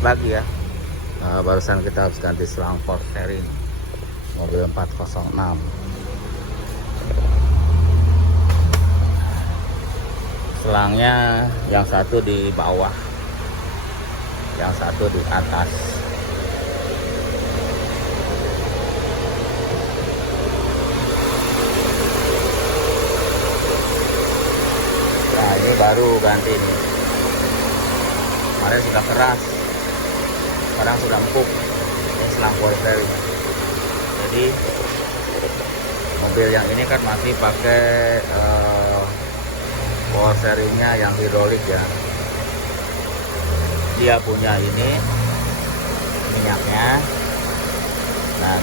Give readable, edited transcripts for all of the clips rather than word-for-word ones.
Selamat pagi ya. Barusan kita habis ganti selang power steering mobil 406. Selangnya yang satu di bawah, yang satu di atas. Nah ini baru ganti nih. Kemarin sudah keras, sekarang sudah empuk. Ini selang power steering. Jadi mobil yang ini kan masih pakai power steeringnya yang hidrolik ya. Dia punya ini minyaknya. Nah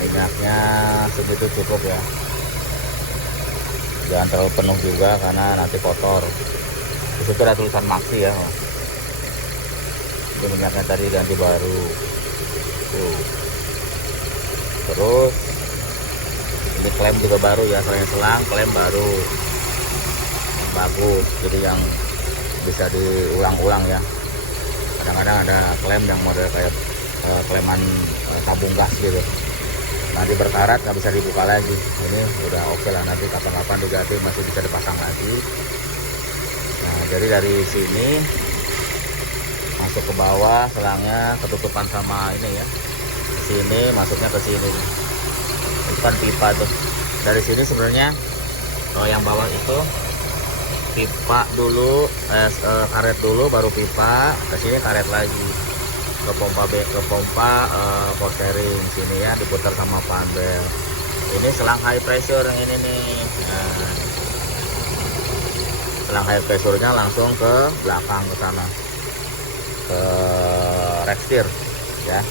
minyaknya segitu cukup ya. Jangan terlalu penuh juga karena nanti kotor. Di situ ada tulisan Maxi ya. Ini minyaknya tadi ganti baru. Terus ini klem juga baru ya, selain selang klem baru bagus, jadi yang bisa diulang-ulang ya. Kadang-kadang ada klem yang model kayak kleman tabung gas gitu, nanti berkarat nggak bisa dibuka lagi. Ini udah oke lah, nanti kapan-kapan diganti masih bisa dipasang lagi. Nah jadi dari sini masuk ke bawah, selangnya ketutupan sama ini ya, sini masuknya ke sini, bukan pipa tuh. Dari sini sebenarnya kalau yang bawah itu pipa dulu, karet dulu baru pipa, ke sini karet lagi ke pompa power steering sini ya, diputar sama fan belt. Ini selang high pressure yang ini nih. Nah, selang high pressure-nya langsung ke belakang ke sana, ke rack steer ya,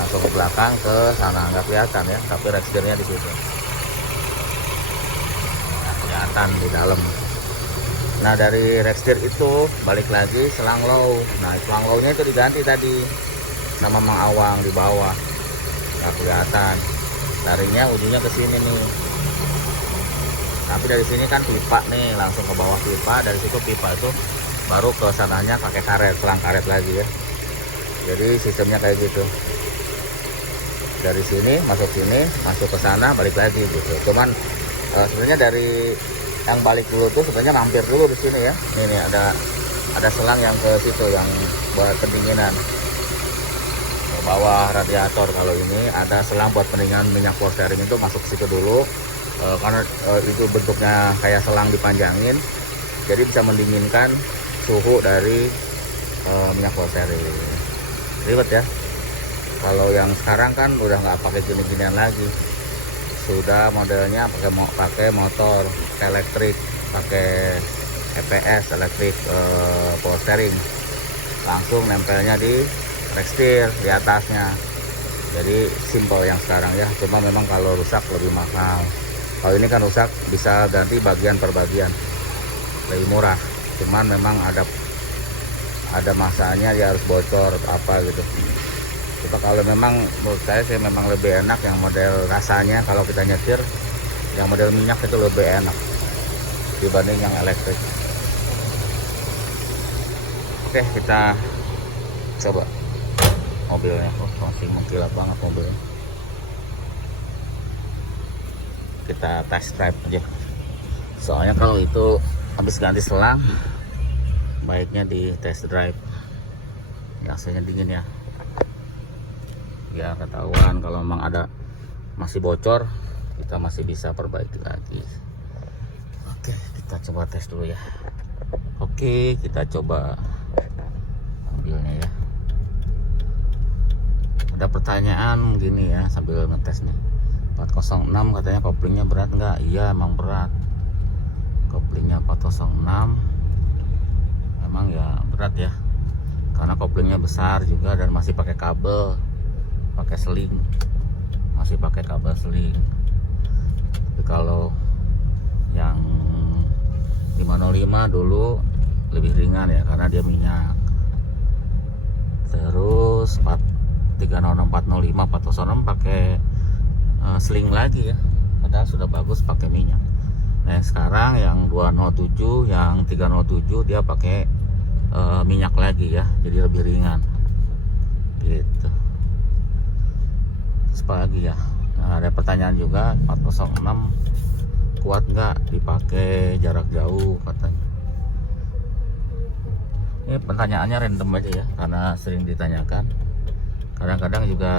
langsung ke belakang ke sana, nggak kelihatan ya, tapi rack steer-nya di situ. Nah, kelihatan di dalam. Nah dari rack steer itu balik lagi selang low. Nah selang low-nya itu diganti tadi sama Mang Awang di bawah, nggak kelihatan. Tarinya ujungnya ke sini nih. Tapi dari sini kan pipa nih, langsung ke bawah pipa. Dari situ pipa itu baru ke sananya pakai karet, selang karet lagi ya. Jadi sistemnya kayak gitu. Dari sini masuk ke sana, balik lagi gitu. Cuman sebenarnya dari yang balik dulu tuh sebenarnya mampir dulu di sini ya. Ini nih ada selang yang ke situ yang buat pendinginan ke bawah radiator. Kalau ini ada selang buat pendinginan minyak power steering, itu masuk ke situ dulu. Karena itu bentuknya kayak selang dipanjangin, jadi bisa mendinginkan suhu dari minyak power steering. Ribet ya. Kalau yang sekarang kan udah nggak pakai gini-ginian lagi, sudah modelnya pakai motor elektrik, pakai EPS, elektrik power steering, langsung nempelnya di rack steer di atasnya. Jadi simple yang sekarang ya. Cuma memang kalau rusak lebih mahal. Kalau ini kan rusak bisa ganti bagian per bagian, lebih murah. Cuman memang ada masanya dia harus bocor apa gitu. Coba kalau memang menurut saya sih memang lebih enak yang model rasanya kalau kita nyetir yang model minyak itu lebih enak dibanding yang elektrik. Oke, kita coba mobilnya. Masih mengkilap banget mobilnya. Kita test drive aja. Soalnya kalau itu habis ganti selang, baiknya di test drive. Ya AC-nya dingin ya. Ya ketahuan kalau memang ada masih bocor, kita masih bisa perbaiki lagi. Oke, kita coba tes dulu ya. Oke, kita coba mobilnya ya. Ada pertanyaan gini ya sambil ngetes nih. 406 katanya koplingnya berat enggak? Iya emang berat. Koplingnya 406 emang ya berat ya. Karena koplingnya besar juga dan masih pakai kabel, pakai seling, masih pakai kabel seling. Tapi kalau yang 505 dulu lebih ringan ya karena dia minyak. Terus 306, 405, 406 pakai seling lagi ya, padahal sudah bagus pakai minyak. Nah yang sekarang yang 207, yang 307 dia pakai minyak lagi ya, jadi lebih ringan gitu. Terus apa lagi ya, nah, ada pertanyaan juga 406 kuat nggak dipakai jarak jauh katanya. Ini pertanyaannya random aja ya, karena sering ditanyakan. Kadang-kadang juga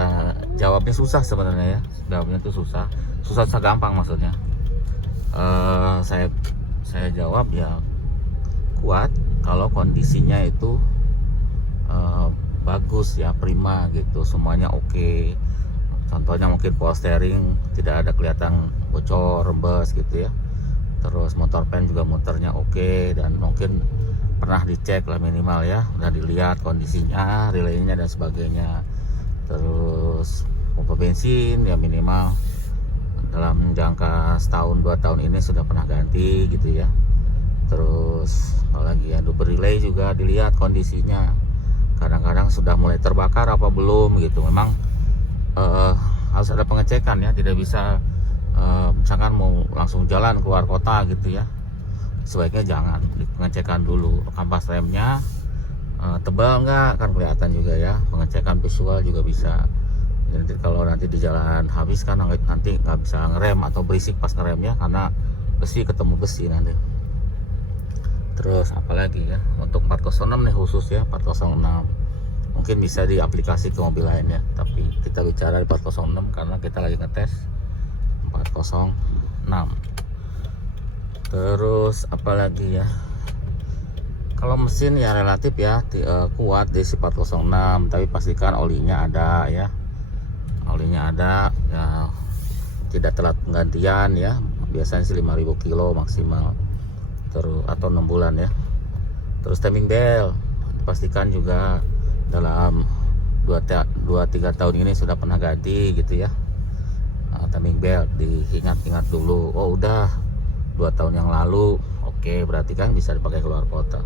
jawabnya susah sebenarnya ya, jawabnya itu susah gampang maksudnya. Saya jawab ya kuat kalau kondisinya itu bagus ya, prima gitu, semuanya oke. Contohnya mungkin power steering tidak ada kelihatan bocor, rembes gitu ya. Terus motor pen juga muternya oke, dan mungkin pernah dicek lah minimal ya, udah dilihat kondisinya, relaynya dan sebagainya. Terus pompa bensin ya minimal dalam jangka setahun 2 tahun ini sudah pernah ganti gitu ya. Terus apalagi ya, double relay juga dilihat kondisinya, kadang-kadang sudah mulai terbakar apa belum gitu. Memang harus ada pengecekan ya, tidak bisa misalkan mau langsung jalan keluar kota gitu ya, sebaiknya jangan, pengecekan dulu. Kampas remnya tebal nggak, kan kelihatan juga ya, pengecekan visual juga bisa. Jadi kalau nanti di jalan habis kan nanti nggak bisa ngerem atau berisik pas ngeremnya, karena besi ketemu besi nanti. Terus apalagi ya, untuk 406 nih khusus ya, 406 mungkin bisa di aplikasi ke mobil lainnya, tapi kita bicara di 406 karena kita lagi ngetes 406. Terus apalagi ya, kalau mesin ya relatif ya kuat di 406, tapi pastikan olinya ada ya, olinya ada ya, tidak telat penggantian ya, biasanya sih 5.000 kilo maksimal, terus atau 6 bulan ya. Terus timing belt dipastikan juga dalam 2-3 tahun ini sudah pernah ganti gitu ya. Timing belt diingat-ingat dulu, oh udah 2 tahun yang lalu, oke, berarti kan bisa dipakai keluar kota.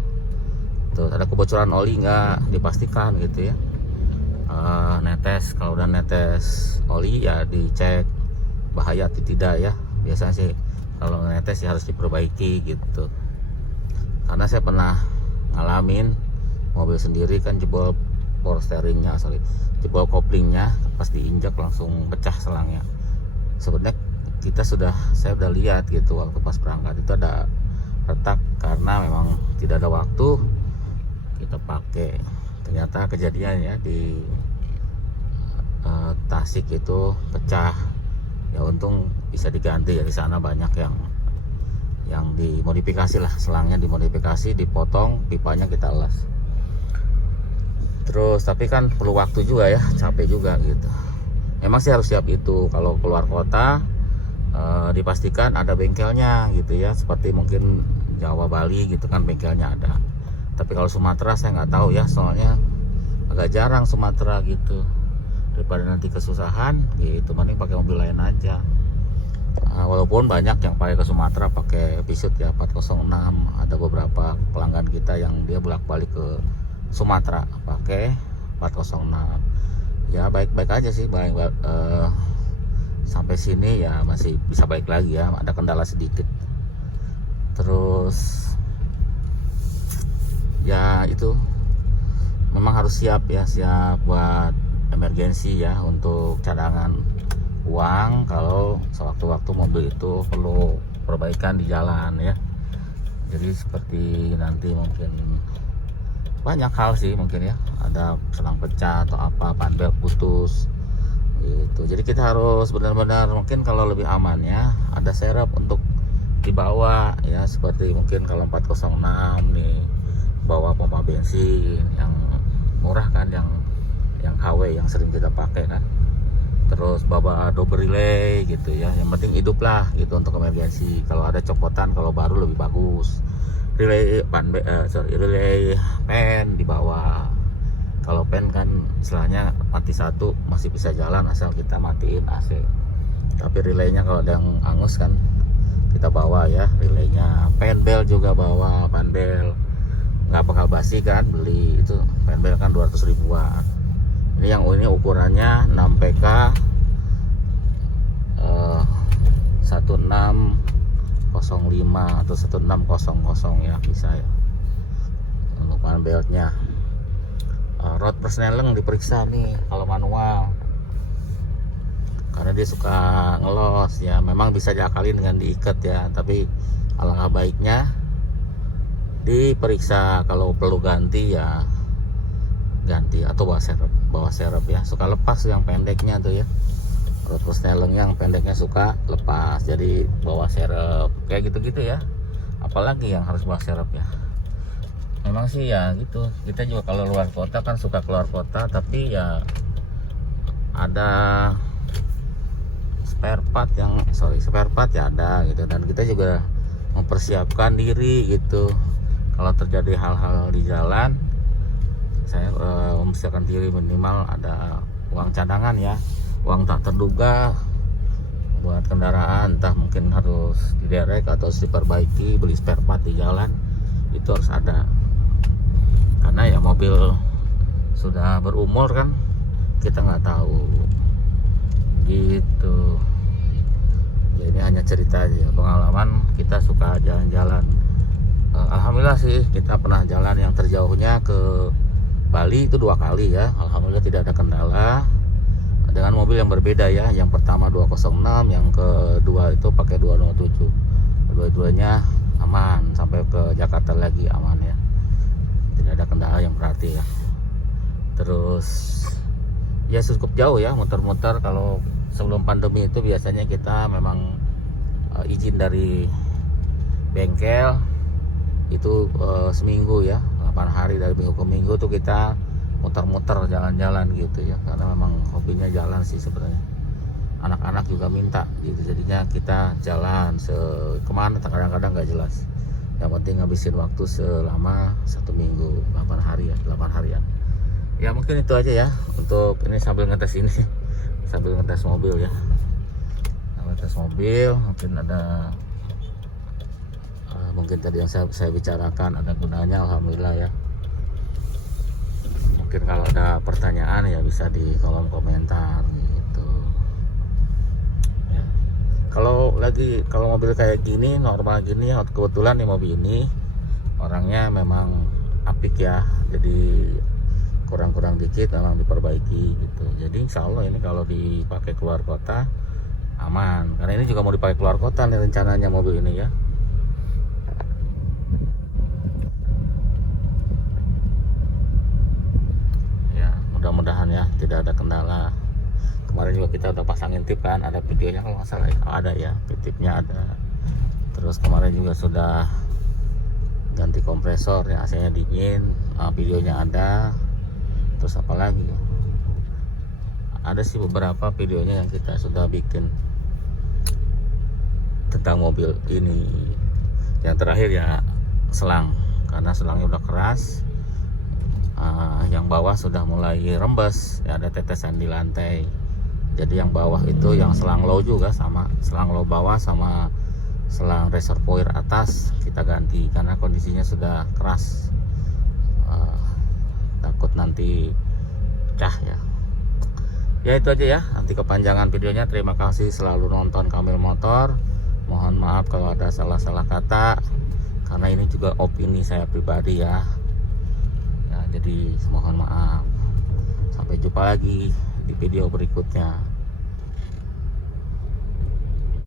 Terus ada kebocoran oli nggak, dipastikan gitu ya. Netes, kalau udah netes oli ya dicek bahaya atau tidak ya. Biasanya sih kalau netes ya harus diperbaiki gitu, karena saya pernah ngalamin mobil sendiri kan, jebol power steeringnya, jebol koplingnya, pas diinjak langsung pecah selangnya. Sebenarnya saya udah lihat gitu waktu pas berangkat itu ada retak, karena memang tidak ada waktu kita pakai. Ternyata kejadian ya di Tasik itu pecah ya, untung bisa diganti ya. Di sana banyak yang dimodifikasi lah, selangnya dimodifikasi, dipotong, pipanya kita las. Terus tapi kan perlu waktu juga ya, capek juga gitu. Memang sih harus siap itu kalau keluar kota. Dipastikan ada bengkelnya gitu ya, seperti mungkin Jawa, Bali gitu kan bengkelnya ada. Tapi kalau Sumatera saya nggak tahu ya, soalnya agak jarang Sumatera gitu. Daripada nanti kesusahan gitu, mending pakai mobil lain aja. Walaupun banyak yang pakai ke Sumatera pakai Peugeot ya 406, ada beberapa pelanggan kita yang dia bolak-balik ke Sumatera pakai 406. Ya baik-baik aja sih, baik sampai sini ya masih bisa baik lagi ya, ada kendala sedikit. Terus ya itu memang harus siap ya, siap buat emergensi ya, untuk cadangan uang kalau sewaktu-waktu mobil itu perlu perbaikan di jalan ya. Jadi seperti nanti mungkin banyak hal sih mungkin ya, ada selang pecah atau apa, ban belt putus gitu. Jadi kita harus benar-benar, mungkin kalau lebih aman ya, ada serep untuk dibawa ya, seperti mungkin kalau 406 nih bawa pompa bensin yang murah kan, yang KW yang sering kita pakai kan. Terus bawa double relay gitu ya, yang penting hidup lah gitu untuk emergensi. Kalau ada copotan, kalau baru lebih bagus. Relay relay pen dibawa. Kalau pen kan istilahnya mati satu masih bisa jalan asal kita matiin AC. Tapi relaynya kalau ada yang angus kan kita bawa ya relaynya. Pen bel juga bawa, pen bel nggak bakal basi kan, beli itu pen bel kan 200 ribuan. Ini yang ini ukurannya 6 PK 16 05 atau 1600 ya, bisa ya. Untuk ban beltnya, rod persneleng diperiksa nih kalau manual, karena dia suka ngelos ya. Memang bisa diakalin dengan diikat ya, tapi alangkah baiknya diperiksa. Kalau perlu ganti ya ganti, atau bawa serep ya. Suka lepas yang pendeknya tuh ya, rod persneleng yang pendeknya suka lepas, jadi bawa serep kayak gitu-gitu ya. Apalagi yang harus bawa serep ya. Memang sih ya gitu, kita juga kalau luar kota kan suka keluar kota, tapi ya ada spare part ya ada gitu, dan kita juga mempersiapkan diri gitu. Kalau terjadi hal-hal di jalan, saya mempersiapkan diri, minimal ada uang cadangan ya, uang tak terduga buat kendaraan, entah mungkin harus diderek atau diperbaiki, beli spare part di jalan, itu harus ada. Karena ya mobil sudah berumur kan, kita nggak tahu gitu ya. Ini hanya cerita aja, pengalaman kita suka jalan-jalan. Alhamdulillah sih kita pernah jalan yang terjauhnya ke Bali itu 2 kali ya. Alhamdulillah tidak ada kendala dengan mobil yang berbeda ya. Yang pertama 206, yang kedua itu pakai 207. Dua-duanya aman, sampai ke Jakarta lagi aman ya, tidak ada kendala yang berarti ya. Terus ya cukup jauh ya muter-muter. Kalau sebelum pandemi itu biasanya kita memang izin dari bengkel itu seminggu ya, 8 hari dari minggu ke minggu tuh kita muter-muter jalan-jalan gitu ya, karena memang hobinya jalan sih sebenarnya. Anak-anak juga minta gitu, jadinya kita jalan kemana kadang-kadang nggak jelas. Yang penting ngabisin waktu selama 1 minggu, 8 hari ya. Ya mungkin itu aja ya untuk ini, sambil ngetes ini sambil ngetes mobil ya, ngetes mobil. Mungkin ada mungkin tadi yang saya bicarakan ada gunanya, alhamdulillah ya. Mungkin kalau ada pertanyaan ya bisa di kolom komentar gitu ya. Kalau mobil kayak gini, normal gini ya, kebetulan nih mobil ini orangnya memang apik ya, jadi kurang-kurang dikit memang diperbaiki gitu. Jadi insya Allah ini kalau dipakai keluar kota aman, karena ini juga mau dipakai keluar kota nih rencananya mobil ini ya. Ya mudah-mudahan ya tidak ada kendala. Kemarin juga kita udah pasangin tip kan, ada videonya kalau nggak salah ya. Ada ya, tipnya ada. Terus kemarin juga sudah ganti kompresor ya, AC-nya dingin, videonya ada. Terus apa lagi ya, ada sih beberapa videonya yang kita sudah bikin tentang mobil ini. Yang terakhir ya selang, karena selangnya udah keras, yang bawah sudah mulai rembes ya, ada tetesan di lantai. Jadi yang bawah itu, yang selang low juga sama, selang low bawah sama selang reservoir atas kita ganti karena kondisinya sudah keras. Takut nanti pecah ya. Ya itu aja ya, nanti kepanjangan videonya. Terima kasih selalu nonton Kamil Motor. Mohon maaf kalau ada salah-salah kata, karena ini juga opini saya pribadi ya. Ya jadi mohon maaf. Sampai jumpa lagi di video berikutnya.